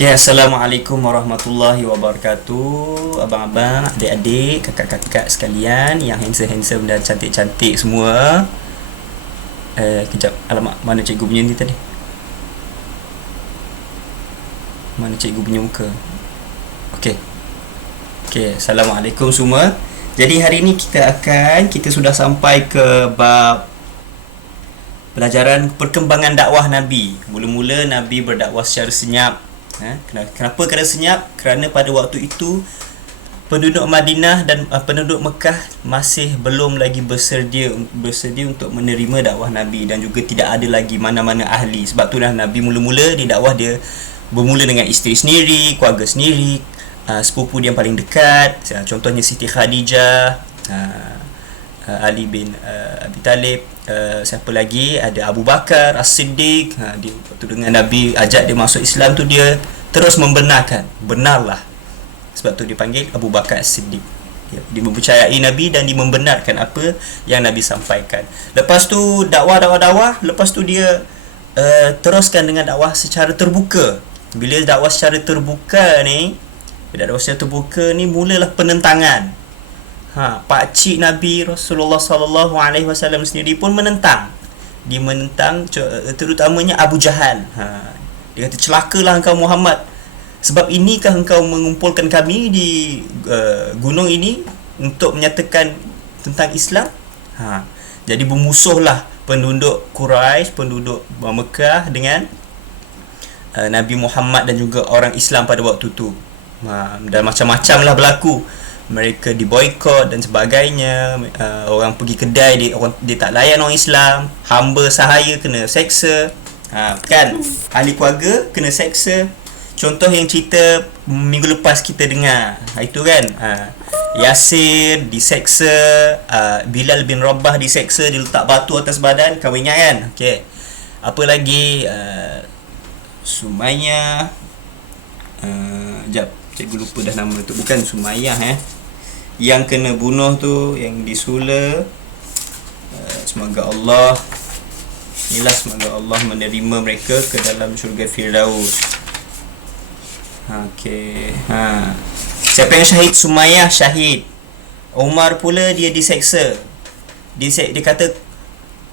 Okay, Assalamualaikum warahmatullahi wabarakatuh. Abang-abang, adik-adik, kakak-kakak sekalian yang handsome-handsome dan cantik-cantik semua. Kejap, alamak, mana cikgu punya ni tadi? Mana cikgu punya muka? Okay, Assalamualaikum semua. Jadi hari ni kita sudah sampai ke bab pelajaran perkembangan dakwah Nabi. Mula-mula Nabi berdakwah secara senyap. Kenapa kena senyap? Kerana pada waktu itu penduduk Madinah dan penduduk Mekah masih belum lagi bersedia untuk menerima dakwah Nabi, dan juga tidak ada lagi mana-mana ahli. Sebab tu lah Nabi mula-mula di dakwah dia bermula dengan isteri sendiri, keluarga sendiri, sepupu dia yang paling dekat, contohnya Siti Khadijah, Ali bin Abi Talib, siapa lagi, ada Abu Bakar As-Siddiq. Dia waktu dengan Nabi ajak dia masuk Islam tu, dia terus membenarkan, benarlah. Sebab tu dipanggil Abu Bakar As-Siddiq. Dia mempercayai Nabi dan dia membenarkan apa yang Nabi sampaikan. Lepas tu dakwah, lepas tu dia teruskan dengan dakwah secara terbuka. Bila dakwah secara terbuka ni, mulalah penentangan. Pakcik Nabi Rasulullah sallallahu alaihi wasallam sendiri pun menentang. Dia menentang terutamanya Abu Jahal. Dia kata, celakalah engkau Muhammad. Sebab inikah engkau mengumpulkan kami di gunung ini untuk menyatakan tentang Islam? Jadi bermusuhlah penduduk Quraisy, penduduk Mekah dengan Nabi Muhammad dan juga orang Islam pada waktu tu. Dan macam-macam lah berlaku. Mereka diboikot dan sebagainya. Orang pergi kedai, dia tak layan orang Islam. Hamba sahaya kena seksa. Kan, ahli keluarga kena seksa. Contoh yang cerita minggu lepas kita dengar, itu kan, Yasir diseksa, Bilal bin Rabah diseksa, dia letak batu atas badan. Kau ingat kan? Okay. Apa lagi, Sumayyah, cikgu lupa dah nama tu. Bukan Sumayyah, yang kena bunuh tu, yang disula. Semoga Allah menerima mereka ke dalam syurga Firdaus. Siapa yang syahid? Sumayyah syahid. Umar pula dia diseksa. Dia kata,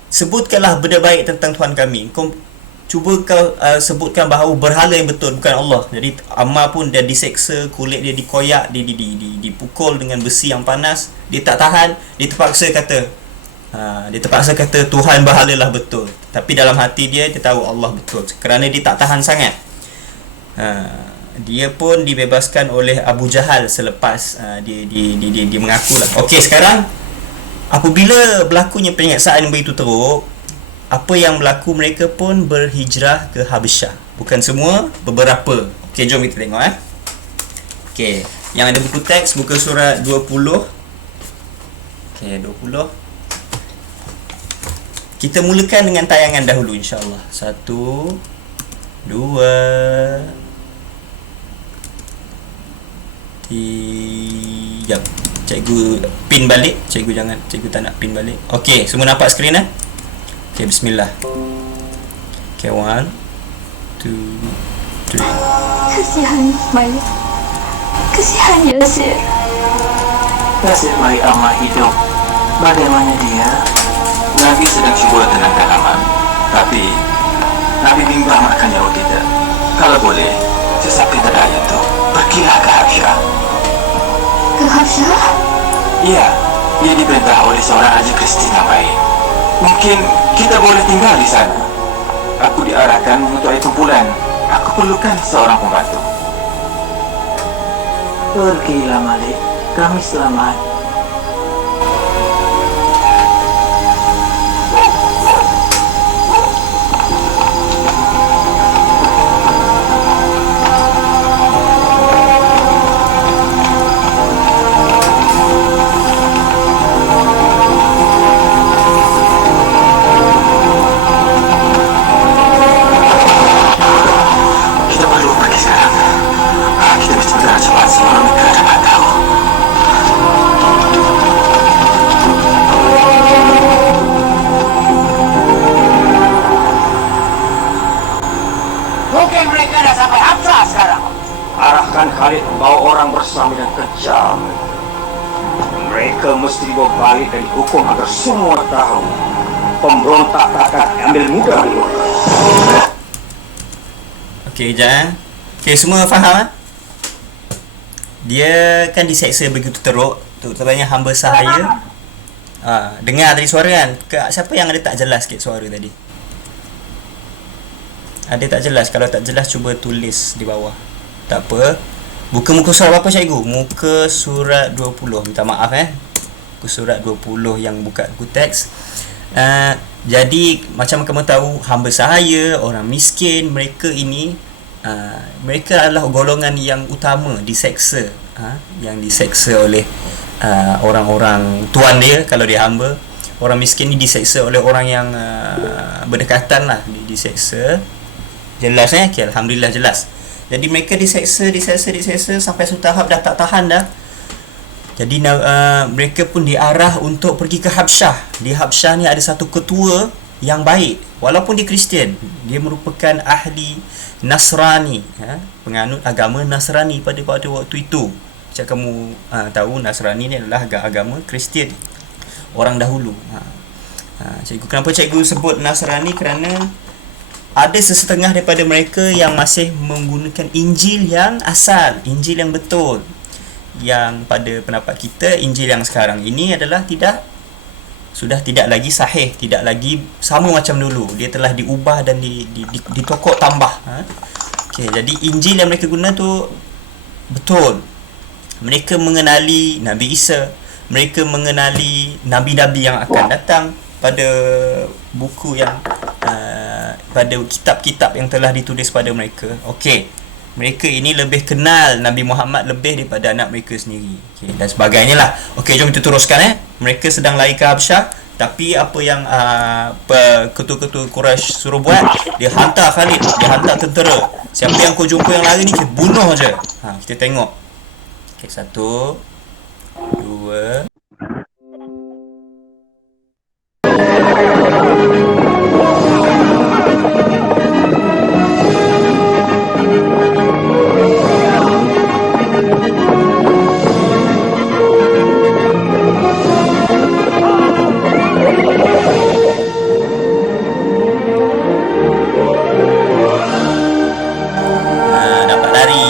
sebutkanlah benda baik tentang Tuhan kami. Cuba kau sebutkan bahawa berhala yang betul bukan Allah. Jadi Ammar pun dia diseksa, kulit dia dikoyak, dipukul dengan besi yang panas. Dia tak tahan, dia terpaksa kata Tuhan berhala lah betul. Tapi dalam hati dia tahu Allah betul. Kerana dia tak tahan sangat. Dia pun dibebaskan oleh Abu Jahal selepas dia mengakulah. Okey, sekarang apabila berlakunya penyiksaan yang begitu teruk, apa yang berlaku, mereka pun berhijrah ke Habasyah. Bukan semua, beberapa. Okey, jom kita tengok. Okey, yang ada buku teks, muka surat 20. Okey, 20. Kita mulakan dengan tayangan dahulu, insyaAllah. 1, 2, 3. Cikgu pin balik. Cikgu tak nak pin balik. Okey, semua nampak skrin? Okey, bismillah. Okey, 1, 2, 3. Kasihan Ismail, kasihan Yasir. Nasib baik Ammar hidup. Bagaimana dia? Nabi sedang cuba tenangkan Ammar, tapi Nabi bimbang akan nyawa kita. Kalau boleh, sesapit daya itu, pergilah ke Habasyah. Ke Habasyah? Ya, ia diperintah oleh seorang Raja Kristen yang baik. Mungkin kita boleh tinggal di sana. Aku diarahkan untuk itu bulan. Aku perlukan seorang pembantu. Pergilah Malik, kami selamat. Kita mesti bergerak cepat sebelum mereka dapat tahu. sampai Habsyah sekarang. Arahkan Khalid membawa orang bersama dan kejam. Mereka mesti dibawa balik dan dihukum agar semua tahu pemberontak tak akan ambil mudah dulu. Okey, jangan. Okey, semua faham? Dia kan diseksa begitu teruk, terutamanya hamba sahaya. Dengar tadi suara kan? Siapa yang ada tak jelas sikit suara tadi? Ada tak jelas? Kalau tak jelas, cuba tulis di bawah. Tak apa. Buka muka surat apa cikgu? Muka surat 20. Minta maaf Muka surat 20 yang buka buku teks. Jadi macam kamu tahu, hamba sahaya, orang miskin, mereka ini mereka adalah golongan yang utama diseksa, yang diseksa oleh orang-orang tuan dia kalau dia hamba. Orang miskin ni diseksa oleh orang yang berdekatan lah, diseksa. Jelas okay, alhamdulillah jelas. Jadi mereka diseksa sampai satu tahap dah tak tahan dah. Jadi mereka pun diarah untuk pergi ke Habsyah. Di Habsyah ni ada satu ketua yang baik, walaupun dia Kristian, dia merupakan ahli Nasrani, penganut agama Nasrani pada waktu itu. Macam kamu tahu, Nasrani ni adalah agama Kristian orang dahulu. Cikgu, kenapa cikgu sebut Nasrani? Kerana ada sesetengah daripada mereka yang masih menggunakan Injil yang asal, Injil yang betul. Yang pada pendapat kita, Injil yang sekarang ini adalah sudah tidak lagi sahih, tidak lagi sama macam dulu. Dia telah diubah dan ditokok tambah. Okay, jadi Injil yang mereka guna tu betul. Mereka mengenali Nabi Isa, mereka mengenali nabi-nabi yang akan datang pada buku yang pada kitab-kitab yang telah ditulis pada mereka. Okey, mereka ini lebih kenal Nabi Muhammad lebih daripada anak mereka sendiri. Okay, dan sebagainya lah. Okey, jom kita teruskan. Mereka sedang lari ke Habsyah, tapi apa yang ketua-ketua Quraisy suruh buat, dia hantar Khalid, dia hantar tentera. Siapa yang kau jumpa yang lari ni, kita bunuh je. Kita tengok. Okey, 1 2. Dapat lari.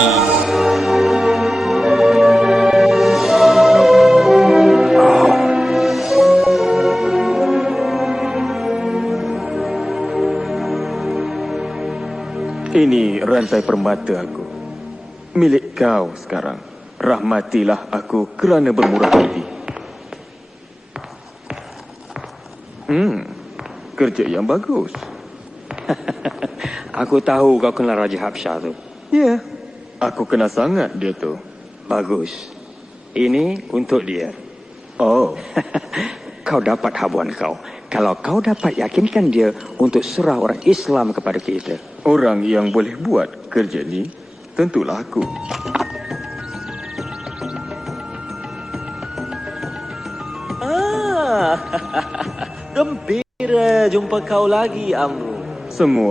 Ini rantai permata aku, milik kau sekarang. Rahmatilah aku kerana bermurah hati. Kerja yang bagus. Aku tahu kau kenal Raja Habsyah tu. Ya, aku kenal sangat dia tu. Bagus. Ini untuk dia. Oh, Kau dapat habuan kau. Kalau kau dapat yakinkan dia untuk serah orang Islam kepada kita. orang yang boleh buat kerja ni tentulah aku. Gembira jumpa kau lagi, Amru. Semua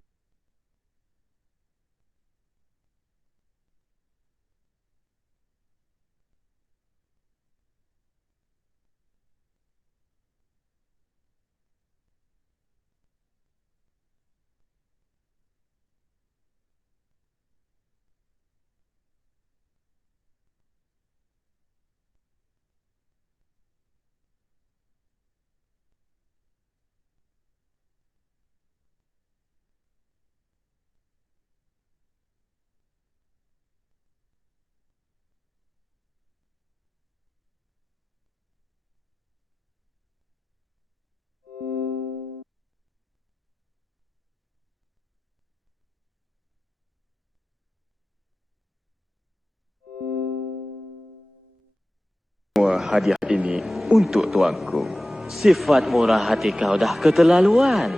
hadiah ini untuk tuanku. Sifat murah hati kau dah keterlaluan.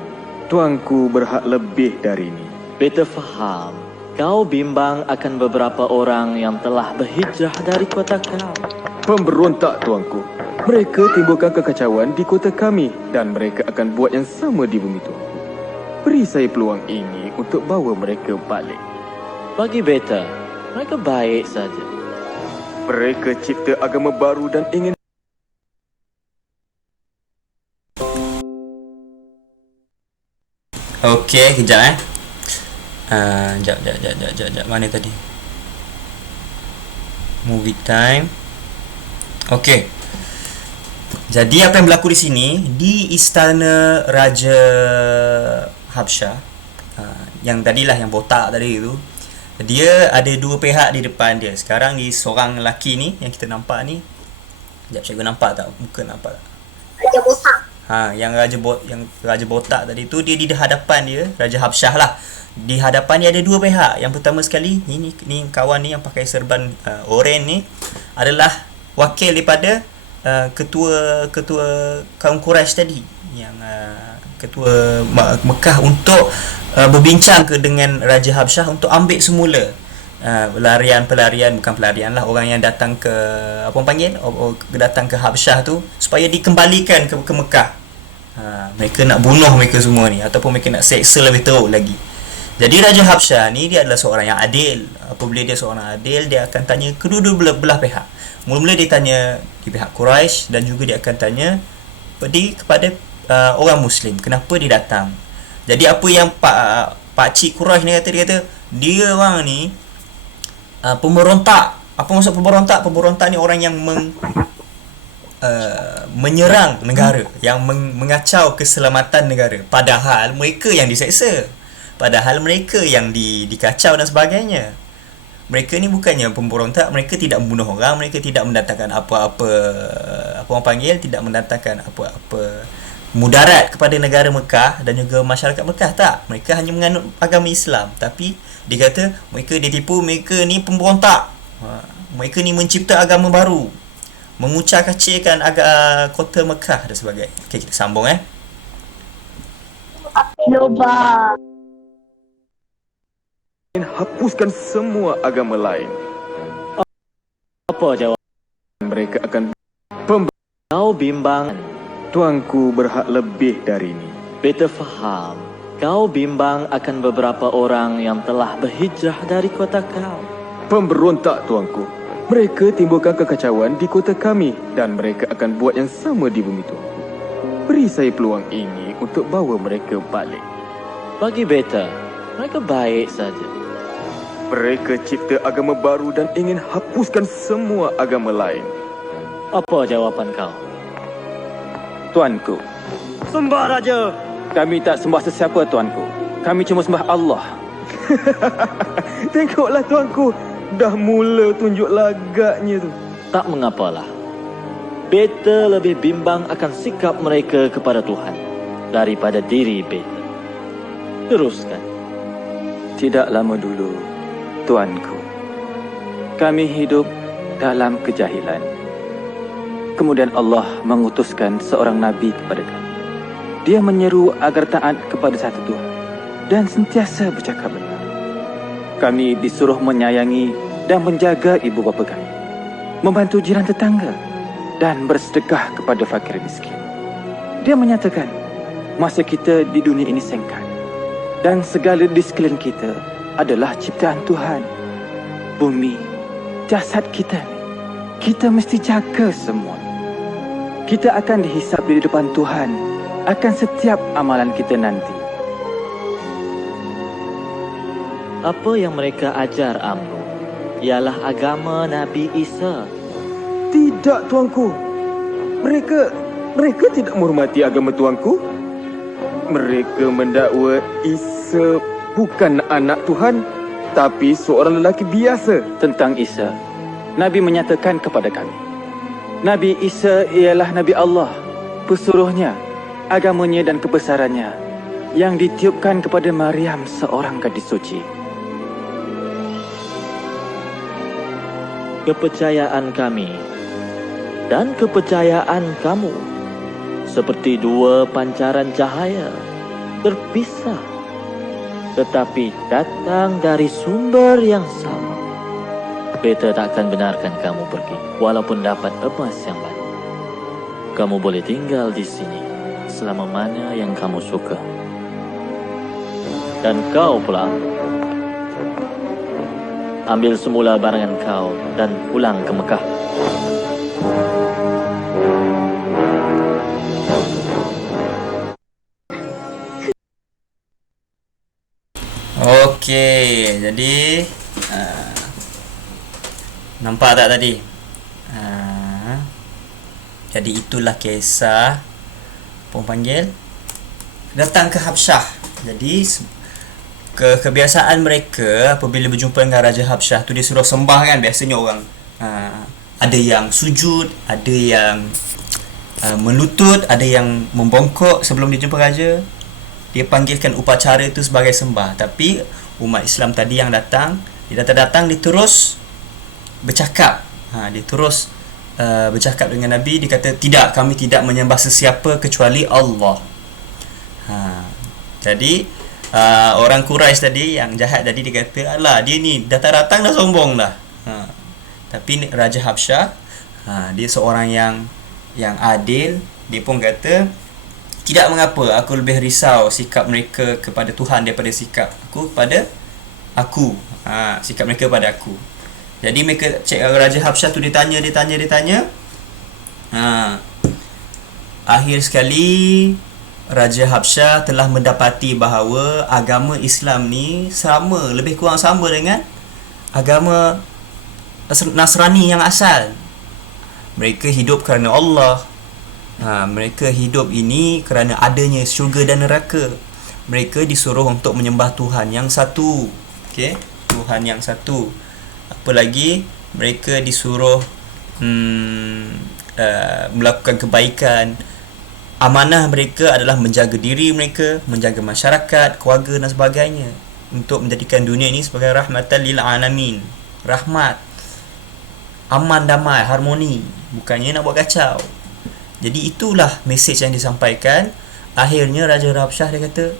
Tuanku berhak lebih dari ini. Beta faham. Kau bimbang akan beberapa orang yang telah berhijrah dari kota kau. Pemberontak, tuanku. Mereka timbulkan kekacauan di kota kami dan mereka akan buat yang sama di bumi tuanku. Beri saya peluang ini untuk bawa mereka balik. Bagi beta, mereka baik saja. Mereka cipta agama baru dan ingin Okey, kejap Sekejap. Mana tadi? Movie time. Okey. Jadi apa yang berlaku di sini, di istana Raja Habsyah, yang tadilah yang botak tadi tu, dia ada dua pihak di depan dia. Sekarang ni seorang lelaki ni yang kita nampak ni. Sekejap, cikgu nampak tak? Muka nampak tak? Raja botak. Yang raja botak tadi tu, dia di hadapan dia, Raja Habsyah lah. Di hadapan dia ada dua pihak. Yang pertama sekali, ni kawan ni yang pakai serban oren ni adalah wakil daripada ketua kaum Quraisy tadi, yang ketua Mekah, untuk berbincang dengan Raja Habsyah untuk ambil semula bukan pelarian lah, orang yang datang ke apa orang panggil, datang ke Habsyah tu supaya dikembalikan ke Mekah. Mereka nak bunuh mereka semua ni, ataupun mereka nak seksa lebih teruk lagi. Jadi Raja Habsyah ni dia adalah seorang yang adil. Apabila dia seorang adil, dia akan tanya kedua-dua belah pihak. Mula-mula dia tanya di pihak Quraisy, dan juga dia akan tanya kepada orang Muslim, kenapa dia datang. Jadi apa yang Pak Cik Quraisy ni kata, dia kata dia orang ni pemberontak. Apa maksud pemberontak? Pemberontak ni orang yang menyerang negara, yang mengacau keselamatan negara, padahal mereka yang diseksa, padahal mereka yang dikacau dan sebagainya. Mereka ni bukannya pemberontak, mereka tidak membunuh orang, mereka tidak mendatangkan apa-apa orang panggil, tidak mendatangkan apa-apa mudarat kepada negara Mekah dan juga masyarakat Mekah, tak. Mereka hanya menganut agama Islam. Tapi dia kata mereka ditipu, mereka ni pemberontak, mereka ni mencipta agama baru, mengucap-kacirkan kota Mekah dan sebagainya. Okey, kita sambung Loba. hapuskan semua agama lain. Apa jawab? Mereka akan Kau bimbang. Tuanku berhak lebih dari ini. Beta faham. Kau bimbang akan beberapa orang yang telah berhijrah dari kota kau. Pemberontak, tuanku. Mereka timbulkan kekacauan di kota kami dan mereka akan buat yang sama di bumi tuanku. Beri saya peluang ini untuk bawa mereka balik. Bagi beta, mereka baik saja. Mereka cipta agama baru dan ingin hapuskan semua agama lain. Apa jawapan kau? Tuanku, sembah Raja. Kami tak sembah sesiapa, tuanku. Kami cuma sembah Allah. Tengoklah, tuanku. Dah mula tunjuk lagaknya tu. Tak mengapalah. Beta lebih bimbang akan sikap mereka kepada Tuhan daripada diri beta. Teruskan. Tidak lama dulu, tuanku, kami hidup dalam kejahilan. Kemudian Allah mengutuskan seorang Nabi kepada kami. Dia menyeru agar taat kepada satu Tuhan dan sentiasa bercakap benar. Kami disuruh menyayangi dan menjaga ibu bapa kami, membantu jiran tetangga dan bersedekah kepada fakir miskin. Dia menyatakan masa kita di dunia ini singkat dan segala di sekeliling kita adalah ciptaan Tuhan. Bumi, jasad kita ni, kita mesti jaga semua. Kita akan dihisap di depan Tuhan akan setiap amalan kita nanti. Apa yang mereka ajar Amru ialah agama Nabi Isa. Tidak, tuanku. Mereka tidak menghormati agama tuanku. Mereka mendakwa Isa bukan anak Tuhan, tapi seorang lelaki biasa. Tentang Isa, Nabi menyatakan kepada kami, Nabi Isa ialah Nabi Allah, pesuruhnya, agamanya dan kebesarannya yang ditiupkan kepada Maryam, seorang gadis suci. Kepercayaan kami dan kepercayaan kamu seperti dua pancaran cahaya terpisah, tetapi datang dari sumber yang sama. Beta tak akan benarkan kamu pergi walaupun dapat emas yang banyak. Kamu boleh tinggal di sini selama mana yang kamu suka. Dan kau pula, ambil semula barangan kau dan pulang ke Mekah. Okey, jadi nampak tak tadi? Jadi itulah kisah apa panggil datang ke Habsyah. Jadi kebiasaan mereka apabila berjumpa dengan Raja Habsyah tu dia suruh sembah kan. Biasanya orang ada yang sujud, ada yang melutut, ada yang membongkok sebelum dia jumpa raja. Dia panggilkan upacara itu sebagai sembah. Tapi umat Islam tadi yang datang, dia datang dia terus bercakap. Dia terus bercakap dengan Nabi. Dia kata, tidak, kami tidak menyembah sesiapa kecuali Allah. Jadi orang Quraisy tadi yang jahat tadi, dia kata, alah, dia ni datang-datang dah sombong dah. Tapi Raja Habsyah, dia seorang yang adil. Dia pun kata, tidak mengapa, aku lebih risau sikap mereka kepada Tuhan daripada sikap aku kepada aku. Sikap mereka pada aku. Jadi mereka Raja Habsyah tu ditanya. Akhir sekali Raja Habsyah telah mendapati bahawa agama Islam ni sama, lebih kurang sama dengan agama Nasrani yang asal. Mereka hidup kerana Allah. Mereka hidup ini kerana adanya syurga dan neraka. Mereka disuruh untuk menyembah Tuhan yang satu. Okey, Tuhan yang satu. Apa lagi? Mereka disuruh melakukan kebaikan. Amanah mereka adalah menjaga diri mereka, menjaga masyarakat, keluarga dan sebagainya, untuk menjadikan dunia ini sebagai rahmatan lil alamin. Rahmat, aman, damai, harmoni, bukannya nak buat kacau. Jadi itulah mesej yang disampaikan. Akhirnya Raja Habsyah dia kata,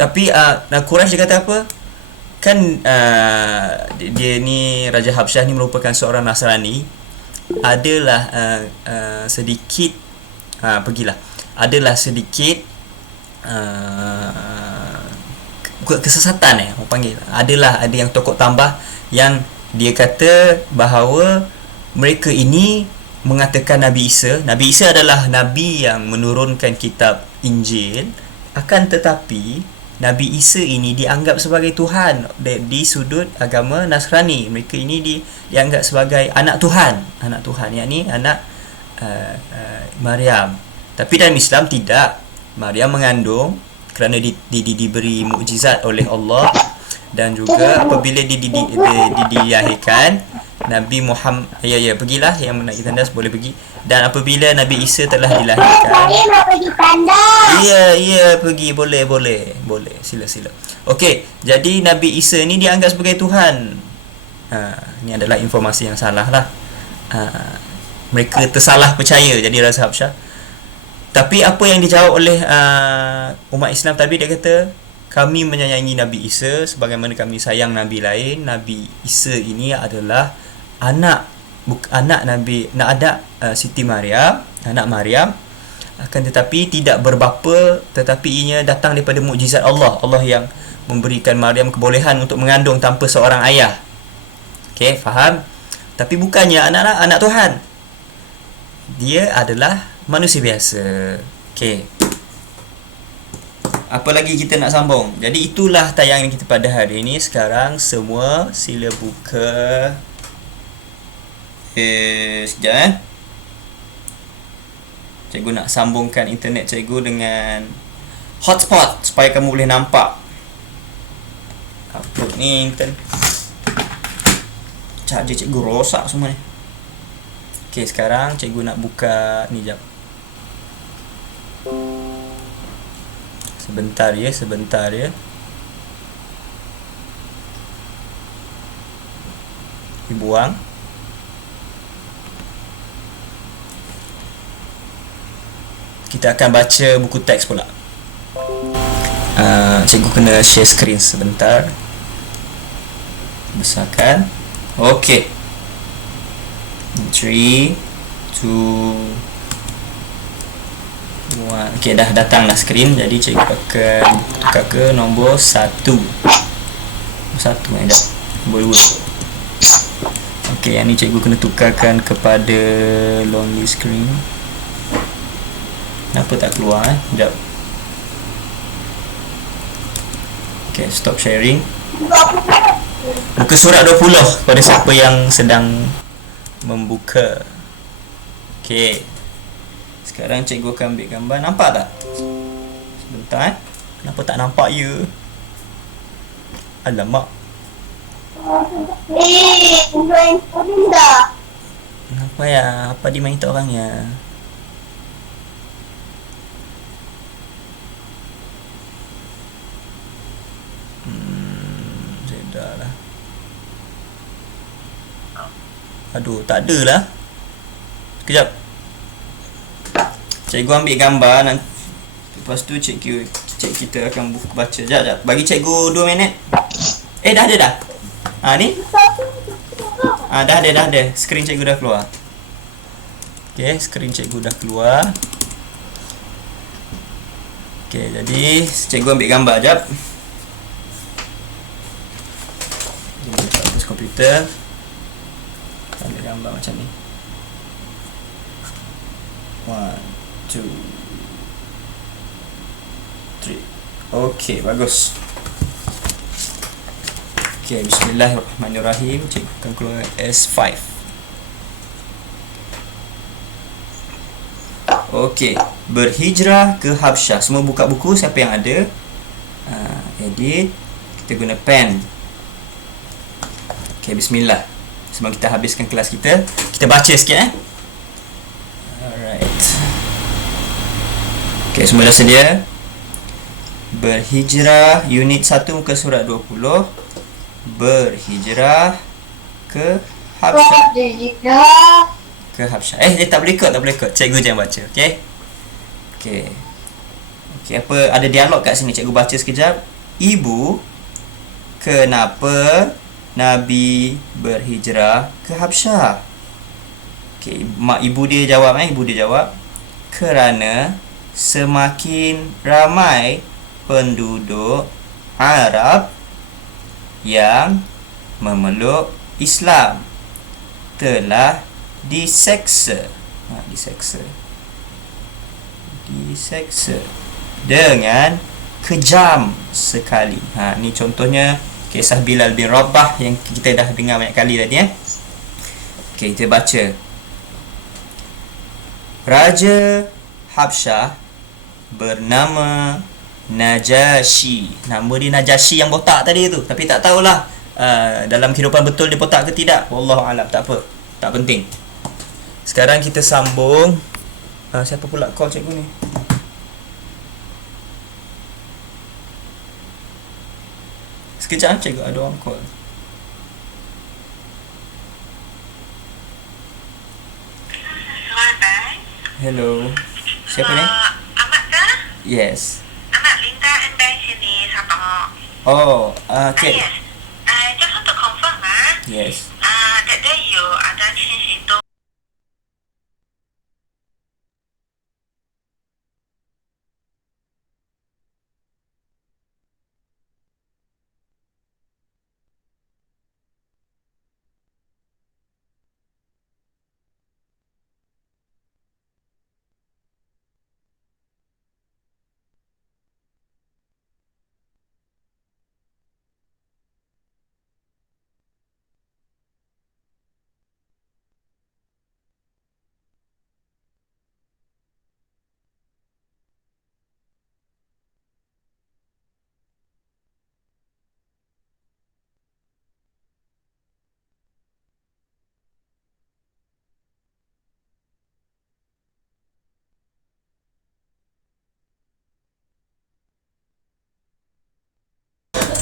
tapi Quraisy dia kata apa? Kan dia ni, Raja Habsyah ni merupakan seorang Nasrani. Adalah sedikit adalah sedikit kesesatan orang panggil. Ada yang tokoh tambah yang dia kata bahawa mereka ini mengatakan Nabi Isa adalah Nabi yang menurunkan kitab Injil. Akan tetapi Nabi Isa ini dianggap sebagai Tuhan di sudut agama Nasrani. Mereka ini dianggap sebagai anak Tuhan, yakni anak Maryam. Tapi dalam Islam tidak. Maryam mengandung kerana diberi mukjizat oleh Allah, dan juga apabila dilahirkan Nabi Muhammad, pergilah yang nak pergi tandas boleh pergi. Dan apabila Nabi Isa telah dilahirkan, pergi, boleh, sila. Okey, jadi Nabi Isa ni dianggap sebagai Tuhan. Ini adalah informasi yang salah lah. Mereka tersalah percaya jadi Raja Habsyah. Tapi apa yang dijawab oleh umat Islam tadi, dia kata, kami menyayangi Nabi Isa sebagaimana kami sayang Nabi lain. Nabi Isa ini adalah anak Nabi, Siti Maryam, anak Maryam, akan tetapi tidak berbapa, tetapi ianya datang daripada mukjizat Allah. Allah yang memberikan Maryam kebolehan untuk mengandung tanpa seorang ayah. Okey, faham? Tapi bukannya anak Tuhan. Dia adalah manusia biasa. Okey. Apa lagi kita nak sambung? Jadi itulah tayangan kita pada hari ini. Sekarang semua sila buka sekejap cikgu nak sambungkan internet cikgu dengan hotspot supaya kamu boleh nampak apa ni. Charger cikgu rosak semua ni. Okey, sekarang cikgu nak buka ni, jap. Sebentar ya. Dibuang. Kita akan baca buku teks pula. Cikgu kena share screen sebentar. Besarkan. Okey. 3, 2, 1. Okey, dah datanglah skrin. Jadi cikgu akan tukar ke nombor 1. 1 dah. Nombor 2. Okey, yang ni cikgu kena tukarkan kepada lonely screen. Kenapa tak keluar Sekejap. Okey, stop sharing. Muka surat 20 pada siapa yang sedang membuka. Okey. Sekarang cikgu akan ambil gambar. Nampak tak? Sebentar. Kenapa tak nampak ya? Alamak. Main dah. Kenapa ya? Apa dia main tak orangnya? Dah lah. Aduh, tak ada lah. Sekejap. Cikgu ambil gambar nanti. Lepas tu cikgu kita akan baca. Sekejap. Bagi cikgu 2 minit. Dah ada. Ni. Dah ada. Skrin cikgu dah keluar. Okay, skrin cikgu dah keluar. Okay, jadi cikgu ambil gambar sekejap. Hapus komputer. Ambil gambar macam ni. 1, 2, 3. Okey, bagus. Okey, bismillahirrahmanirrahim. Cikgu akan keluar S5. Okey, berhijrah ke Habsyah. Semua buka buku siapa yang ada. Edit. Kita guna pen. Okey, bismillah. Sebelum kita habiskan kelas kita baca sikit Alright. Okey, semua dah sedia? Berhijrah unit 1 muka surat 20. Berhijrah ke Habsyah. Ke Habsyah. Dia tak boleh ikut. Cikgu je yang baca, okey? Okey. Okey, apa ada dialog kat sini, cikgu baca sekejap. Ibu, kenapa Nabi berhijrah ke Habsyah? Okey, ibu dia jawab kerana semakin ramai penduduk Arab yang memeluk Islam telah diseksa dengan kejam sekali. Ni contohnya kisah Bilal bin Rabah yang kita dah dengar banyak kali tadi Okey, kita baca. Raja Habsyah bernama Najasyi. Nama dia Najasyi yang botak tadi tu. Tapi tak tahulah dalam kehidupan betul dia botak ke tidak. Wallahu alam, tak apa. Tak penting. Sekarang kita sambung. Siapa pula call cikgu ni? Sekejap cikgu, ada orang call. Hello. Siapa ni? Ahmad ke? Yes. Ahmad, Linda and Ben sini, Sabah. Oh, okay. Yes. Just want to confirm, Yes. that day you ada change itu.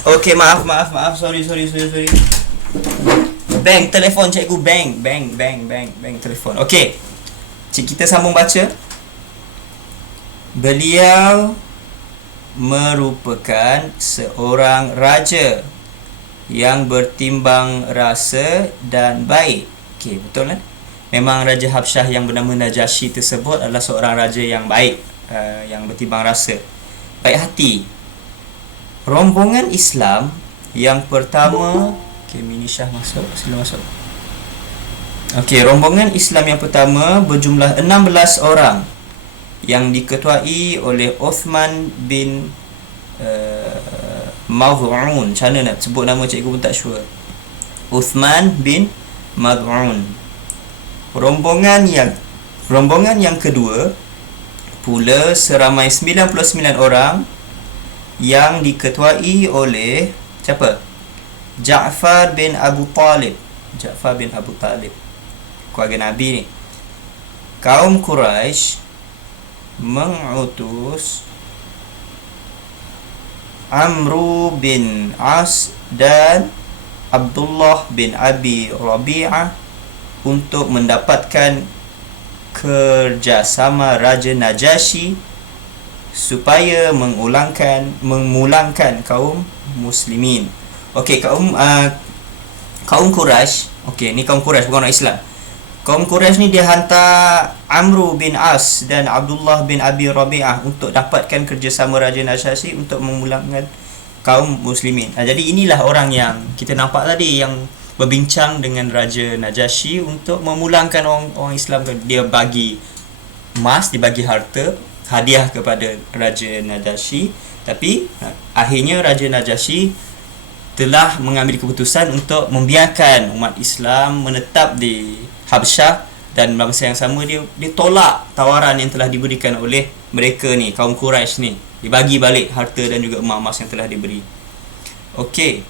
Okay, maaf. Sorry. Bang telefon cikgu, bang telefon. Okay, kita sambung baca. Beliau merupakan seorang raja yang bertimbang rasa dan baik. Okay, betul kan? Memang Raja Habsyah yang bernama Najasyi tersebut adalah seorang raja yang baik, yang bertimbang rasa, baik hati. Rombongan Islam yang pertama Okey, Mini Syah masuk. Sila masuk. Okey, rombongan Islam yang pertama berjumlah 16 orang yang diketuai oleh Uthman bin Mad'un. Macam mana nak sebut nama cikgu pun tak sure. Uthman bin Mad'un. Rombongan yang kedua pula seramai 99 orang yang diketuai oleh siapa? Ja'far bin Abu Talib. Ja'far bin Abu Talib, keluarga Nabi ni. Kaum Quraisy mengutus Amru bin As dan Abdullah bin Abi Rabi'ah untuk mendapatkan kerjasama Raja Najasyi supaya memulangkan kaum muslimin. Okey, kaum Quraisy. Okey, ni kaum Quraisy, bukan orang Islam. Kaum Quraisy ni dia hantar Amru bin As dan Abdullah bin Abi Rabi'ah untuk dapatkan kerjasama Raja Najasyi untuk memulangkan kaum muslimin. Jadi inilah orang yang kita nampak tadi yang berbincang dengan Raja Najasyi untuk memulangkan orang Islam. Dia bagi emas, dia bagi harta, hadiah kepada Raja Najasyi. Tapi akhirnya Raja Najasyi telah mengambil keputusan untuk membiarkan umat Islam menetap di Habsyah, dan masa yang sama dia tolak tawaran yang telah diberikan oleh mereka ni, kaum Quraisy ni. Dibagi balik harta dan juga emas yang telah diberi. Okey.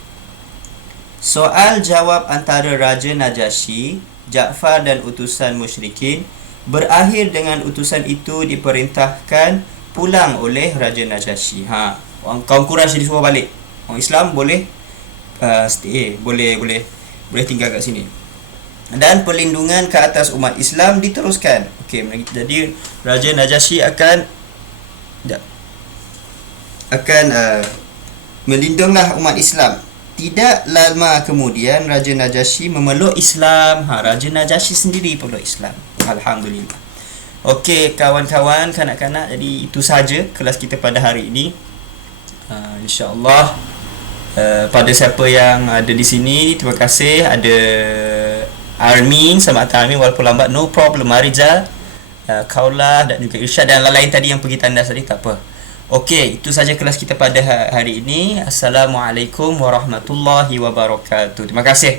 Soal jawab antara Raja Najasyi, Ja'far dan utusan musyrikin berakhir dengan utusan itu diperintahkan pulang oleh Raja Najasyi. Orang kaum Quraisy disuruh balik. Orang Islam boleh stay, boleh tinggal kat sini. Dan perlindungan ke atas umat Islam diteruskan. Okey, jadi Raja Najasyi akan melindunglah umat Islam. Tidak lama kemudian Raja Najasyi memeluk Islam. Raja Najasyi sendiri peluk Islam. Alhamdulillah. Okey, kawan-kawan, kanak-kanak, jadi itu saja kelas kita pada hari ini. InsyaAllah pada siapa yang ada di sini, terima kasih. Ada Armin, selamat datang Armin, walaupun lambat, no problem. Marijal, Kaulah dan juga Irsyad dan lain-lain tadi yang pergi tandas tadi, tak apa. Okey, itu saja kelas kita pada hari ini. Assalamualaikum warahmatullahi wabarakatuh. Terima kasih.